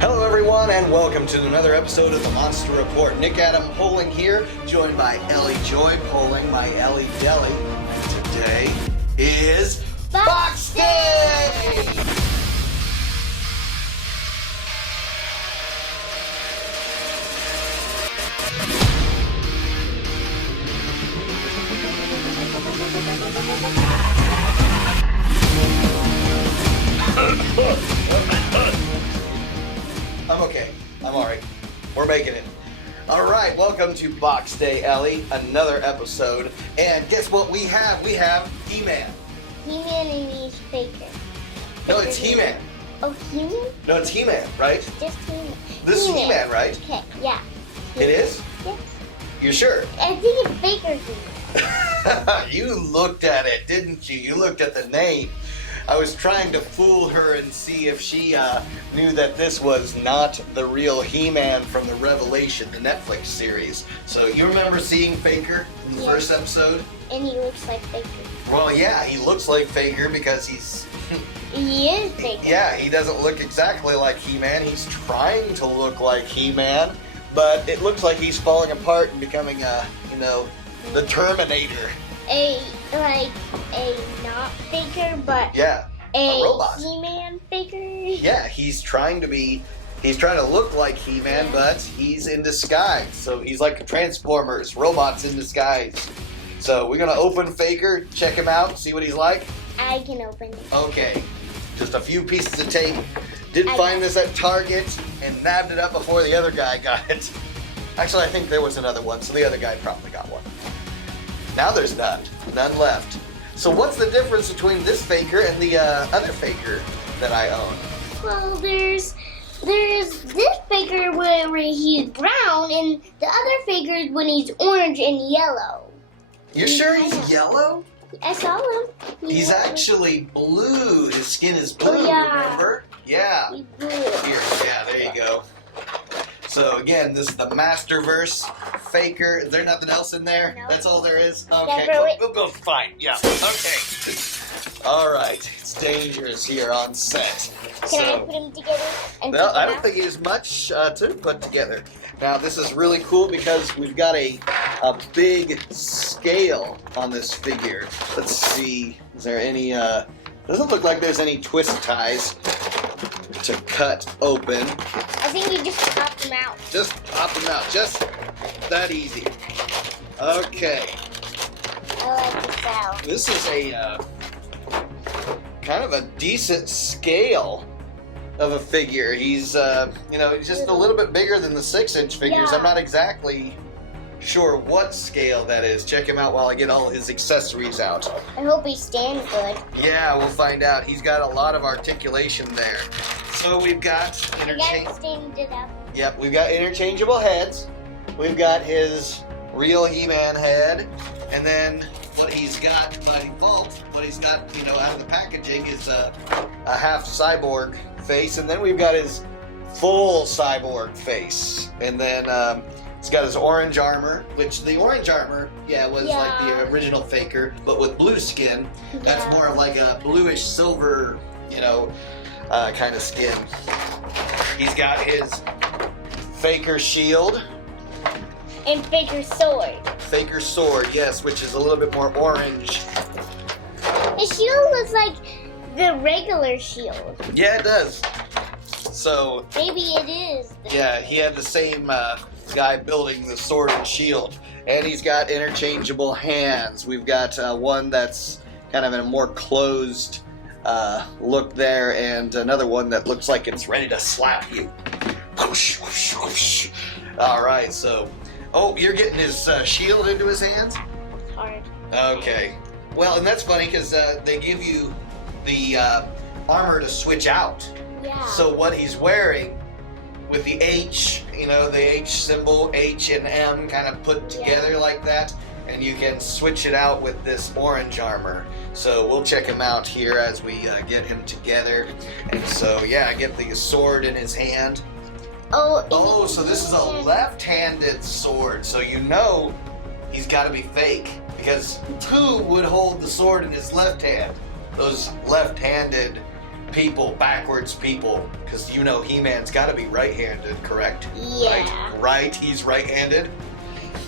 Hello everyone and welcome to another episode of the Monster Report. Nick Adam Poling here, joined by Ellie Joy Poling, my Ellie Deli. And today is Box Day! I'm okay. I'm alright. We're making it. Alright, welcome to Box Day, Ellie. Another episode. And guess what we have? We have He-Man. He-Man and he's Faker. No, it's He-Man. Oh, He-Man? No, it's He-Man, right? Just He-Man. This is He-Man, right? Okay, yeah. It is? Yes. You sure? I think it's Faker's He-Man. You looked at it, didn't you? You looked at the name. I was trying to fool her and see if she knew that this was not the real He-Man from the Revelation, the Netflix series. So you remember seeing Faker in the first episode? And he looks like Faker. Well, yeah, he looks like Faker because he's... He is Faker. Yeah, he doesn't look exactly like He-Man. He's trying to look like He-Man, but it looks like he's falling apart and becoming, the Terminator. A not Faker, but Yeah, a robot. He-Man Faker. Yeah, he's trying to look like He-Man, but he's in disguise. So he's like Transformers, robots in disguise. So we're gonna open Faker, check him out, see what he's like. I can open it. Okay, just a few pieces of tape. Did find this at Target and nabbed it up before the other guy got it. Actually, I think there was another one, so the other guy probably got one. Now there's none left. So what's the difference between this Faker and the other Faker that I own? Well, there's this Faker where he's brown, and the other Faker is when he's orange and yellow. You're sure he's yellow? I saw him. He's actually blue. His skin is blue, Oh, yeah. remember? Yeah. He's blue. Here, yeah, there you go. So again, this is the Masterverse Faker. Is there nothing else in there? No. That's all there is? Okay, Definitely. we'll go fine. Yeah, okay. All right, it's dangerous here on set. Can I put them together? And No, take I them don't out? think there's much to put together. Now, this is really cool because we've got a big scale on this figure. Let's see, is there any, doesn't look like there's any twist ties to cut open. I think you just pop them out. Just pop them out, just that easy. Okay, I like the sound. this is a kind of a decent scale of a figure. He's, he's just a little bit bigger than the 6-inch figures. Yeah. I'm not exactly sure what scale that is. Check him out while I get all his accessories out. I hope he stands good. Yeah, we'll find out. He's got a lot of articulation there. So we've got I gotta stand it up. Yep, we've got interchangeable heads. We've got his real He-Man head, and then what he's got by default, what he's got, out of the packaging is a half cyborg face, and then we've got his full cyborg face, and then he's got his orange armor, which the orange armor, was like the original Faker, but with blue skin. That's more of like a bluish silver, kind of skin. He's got his Faker shield. And Faker's sword. Faker sword, yes, which is a little bit more orange. His shield looks like the regular shield. Yeah, it does. So, Maybe it is. yeah, he had the same guy building the sword and shield. And he's got interchangeable hands. We've got one that's kind of in a more closed look there, and another one that looks like it's ready to slap you. Whoosh, whoosh, whoosh. All right, so... Oh, you're getting his shield into his hands? It's hard. Okay. Well, and that's funny because they give you the armor to switch out. Yeah. So what he's wearing with the H, the H symbol, H and M kind of put together like that, and you can switch it out with this orange armor. So we'll check him out here as we get him together. And so, yeah, I get the sword in his hand. Oh, so this is a left-handed sword. So he's got to be fake, because who would hold the sword in his left hand? Those left-handed people, backwards people, because you know He-Man's got to be right-handed, correct? Yeah. Right? He's right-handed?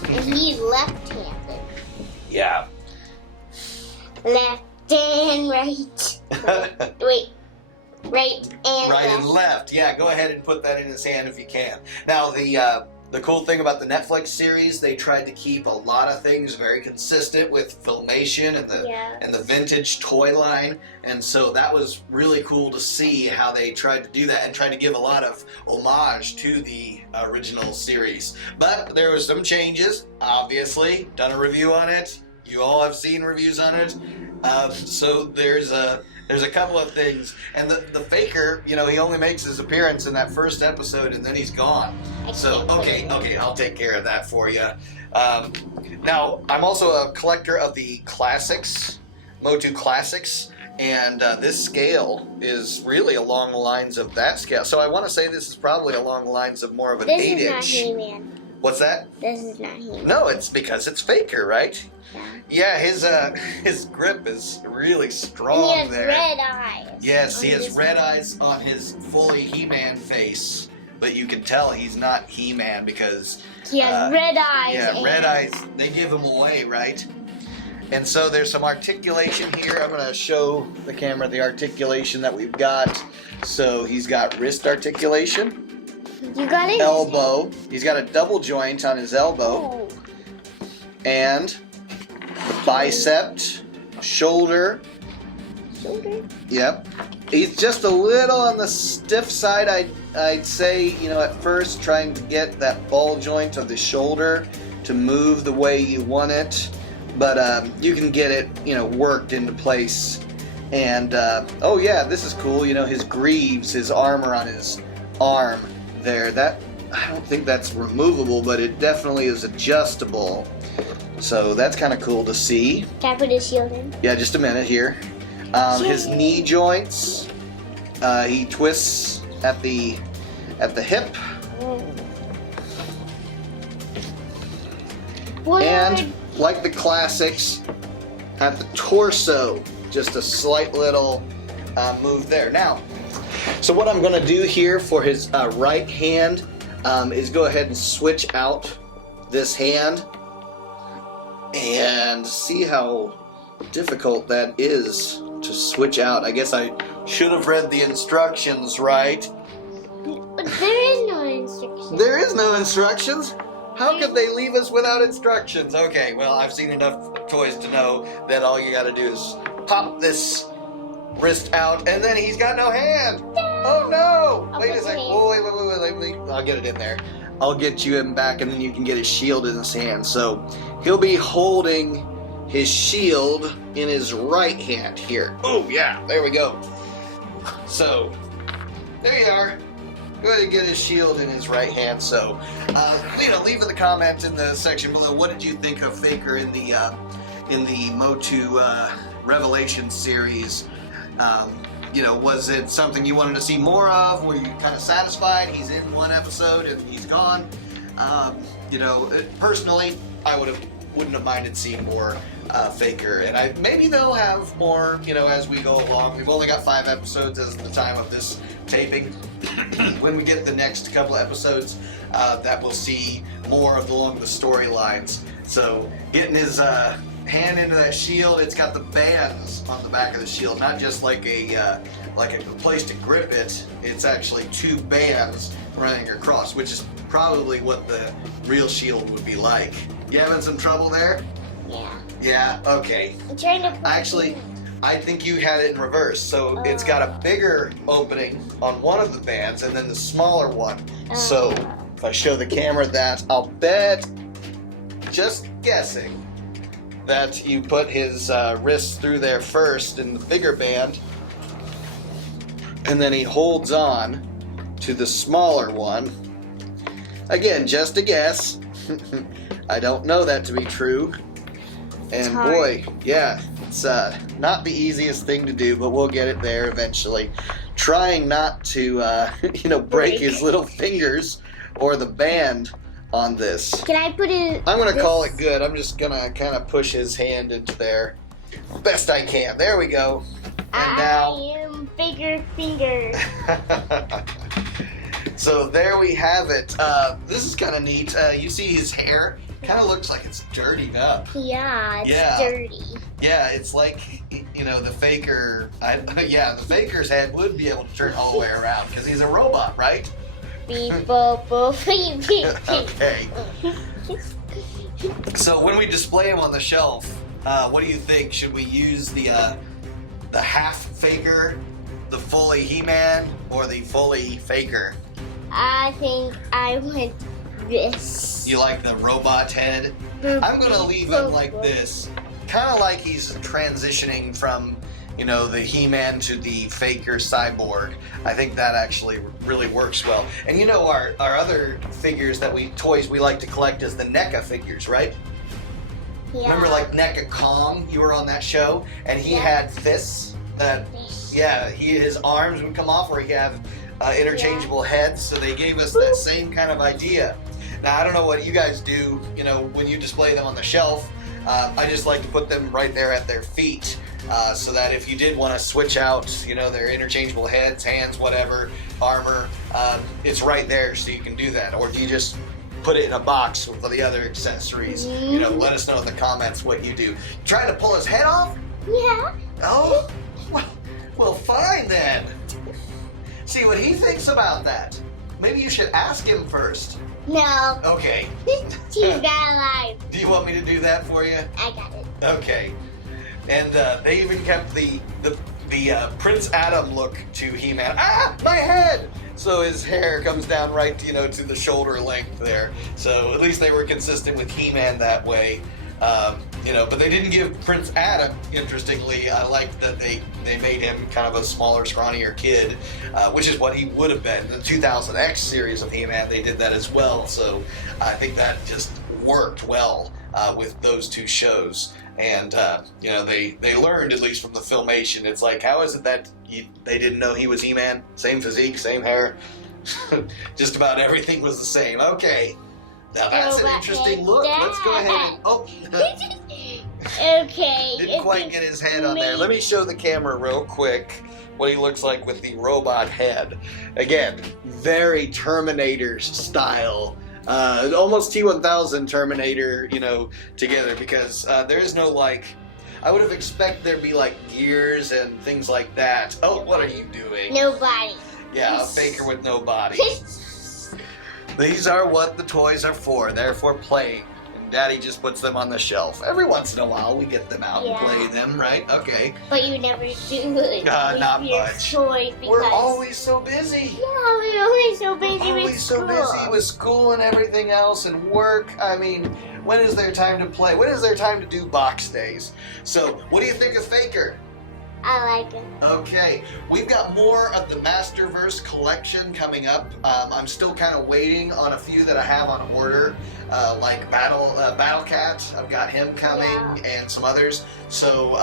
And he's left-handed. Yeah. Left and right. Wait. Right and Right left. and left. Yeah, go ahead and put that in his hand if you can. Now, the cool thing about the Netflix series, they tried to keep a lot of things very consistent with Filmation and the vintage toy line, and so that was really cool to see how they tried to do that and tried to give a lot of homage to the original series. But there was some changes, obviously. Done a review on it. You all have seen reviews on it. So there's a couple of things, and the Faker, you know, he only makes his appearance in that first episode, and then he's gone. So okay, I'll take care of that for you. Now, I'm also a collector of the classics, MOTU classics, and this scale is really along the lines of that scale. So I want to say this is probably along the lines of more of an 8-inch. This is not He-Man. What's that? This is not He-Man. No, it's because it's Faker, right? Yeah. Yeah, his grip is really strong And he has there. red eyes. Yes, he has red eyes on his fully He-Man face, but you can tell he's not He-Man because He has red eyes. yeah, red eyes. They give him away, right? And so there's some articulation here. I'm going to show the camera the articulation that we've got. So he's got wrist articulation, You got it. elbow. He's got a double joint on his elbow, Oh. and bicep, shoulder. Shoulder. Yep. He's just a little on the stiff side, I'd say, you know, at first, trying to get that ball joint of the shoulder to move the way you want it. But you can get it, you know, worked into place. And, oh yeah, this is cool. You know, his greaves, his armor on his arm there. I don't think that's removable, but it definitely is adjustable. So that's kind of cool to see. Can I put his shield in? Yeah, just a minute here. His knee joints, he twists at the hip, and like the classics, at the torso, just a slight little move there. Now, so what I'm going to do here for his right hand is go ahead and switch out this hand and see how difficult that is to switch out. I guess I should have read the instructions right. But there is no instruction. There is no instructions? How could they leave us without instructions? Okay, well, I've seen enough toys to know that all you gotta do is pop this wrist out, and then he's got no hand. Oh no! Wait a second. Oh, wait. I'll get it in there. I'll get you him back, and then you can get his shield in his hand. So he'll be holding his shield in his right hand here. Oh yeah, there we go. So there you are. Go ahead and get his shield in his right hand. So, you know, leave a comment in the section below. What did you think of Faker in the MOTU Revelation series? You know, was it something you wanted to see more of? Were you kind of satisfied? He's in one episode and he's gone. You know, personally, I wouldn't have minded seeing more Faker, and maybe they'll have more, you know, as we go along. We've only got 5 episodes as the time of this taping. When we get the next couple of episodes, that we'll see more along the storylines. So getting his hand into that shield, it's got the bands on the back of the shield, not just like a place to grip it. It's actually 2 bands running across, which is probably what the real shield would be like. You having some trouble there? Yeah. Yeah, okay. I'm trying to. Actually, I think you had it in reverse. So it's got a bigger opening on one of the bands and then the smaller one. So if I show the camera that, I'll bet, just guessing, that you put his wrists through there first in the bigger band, and then he holds on to the smaller one. Again, just a guess. I don't know that to be true. And boy, yeah, it's not the easiest thing to do, but we'll get it there eventually. Trying not to, you know, break his little fingers or the band on this. Can I put it? I'm gonna call it good. I'm just gonna kind of push his hand into there best I can. There we go. And now I am Faker finger. So there we have it. This is kind of neat. You see his hair? Kind of looks like it's dirtied up. Yeah, it's Yeah. dirty. Yeah, it's like, you know, the Faker. Yeah, the Faker's head would be able to turn all the way around because he's a robot, right? Beep, boop, boop, beep, beep, Okay. So when we display him on the shelf, what do you think? Should we use the half Faker, the fully He-Man, or the fully Faker? I think I want this. You like the robot head? I'm gonna leave him like this, kind of like he's transitioning from, you know, the He-Man to the Faker cyborg. I think that actually really works well. And you know, our other figures toys we like to collect is the NECA figures, right? Yeah. Remember, like NECA Kong? You were on that show, and he Yeah. had fists that, yeah, his arms would come off, or he'd have interchangeable heads. So they gave us that same kind of idea. Now I don't know what you guys do, you know, when you display them on the shelf. I just like to put them right there at their feet, so that if you did want to switch out, you know, their interchangeable heads, hands, whatever, armor, it's right there, so you can do that. Or do you just put it in a box with the other accessories? You know, let us know in the comments what you do. Trying to pull his head off? Yeah. Oh, well, fine then. See what he thinks about that. Maybe you should ask him first. No. Okay. She's got alive. Do you want me to do that for you? I got it. Okay. And they even kept the Prince Adam look to He-Man. Ah, my head! So his hair comes down right, you know, to the shoulder length there. So at least they were consistent with He-Man that way. You know, but they didn't give Prince Adam, interestingly. I like that they made him kind of a smaller, scrawnier kid, which is what he would have been. The 2000X series of He-Man, they did that as well. So I think that just worked well with those two shows. And, you know, they learned, at least from the filmation, it's like, how is it that they didn't know he was He-Man? Same physique, same hair. Just about everything was the same. Okay. Now that's an interesting look. Let's go ahead and... Oh. Okay. Didn't quite get his head on there. Let me show the camera real quick what he looks like with the robot head. Again, very Terminator style. Almost T-1000 Terminator, you know, together, because there is no, like... I would have expected there'd be, like, gears and things like that. Oh, what are you doing? Nobody. Yeah, a Faker with no body. These are what the toys are for. They're for playing. And Daddy just puts them on the shelf. Every once in a while, we get them out and play them, right? Okay. But you never do it with not your much. toys because... We're always so busy. Yeah, we're always so busy with school. Busy with school and everything else and work. I mean, when is there time to play? When is there time to do box days? So, what do you think of Faker? I like it. Okay, we've got more of the Masterverse collection coming up. I'm still kind of waiting on a few that I have on order, like Battle Cat. I've got him coming, and some others. So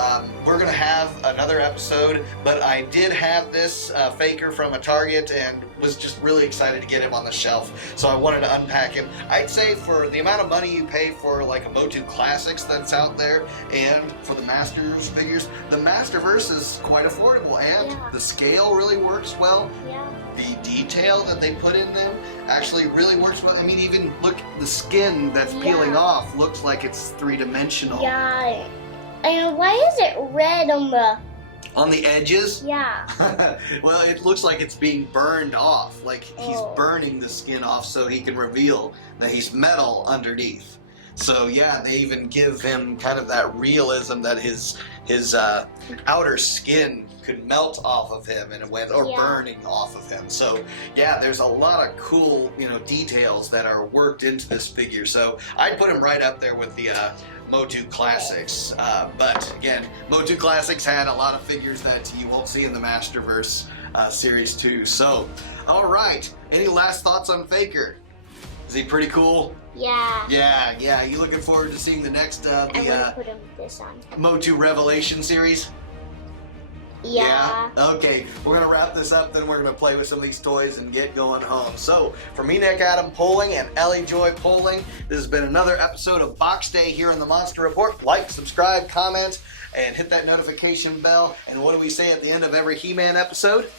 we're gonna have another episode. But I did have this Faker from a Target, and was just really excited to get him on the shelf. So I wanted to unpack him. I'd say for the amount of money you pay for like a MOTU Classics that's out there, and for the Masters figures, the Masterverse is quite affordable, and the scale really works well. Yeah. The detail that they put in them actually really works well. I mean, even look, the skin that's peeling off looks like it's three-dimensional. Yeah. And why is it red on the edges? Yeah. Well, it looks like it's being burned off. Like he's burning the skin off so he can reveal that he's metal underneath. So yeah, they even give him kind of that realism that his outer skin could melt off of him and it went, or burning off of him. So yeah, there's a lot of cool, you know, details that are worked into this figure. So I'd put him right up there with the MOTU Classics. But again, MOTU Classics had a lot of figures that you won't see in the Masterverse Series 2. So, all right. Any last thoughts on Faker? Is he pretty cool? Yeah. Yeah. You looking forward to seeing the next I'm gonna put this on. MOTU Revelation series? Yeah. Okay, we're gonna wrap this up, then we're gonna play with some of these toys and get going home. So, for me, Nick Adam Poling, and Ellie Joy Poling, this has been another episode of Box Day here on the Monster Report. Like, subscribe, comment, and hit that notification bell. And what do we say at the end of every He-Man episode?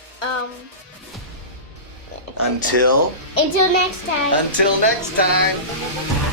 Until Until next time. next time.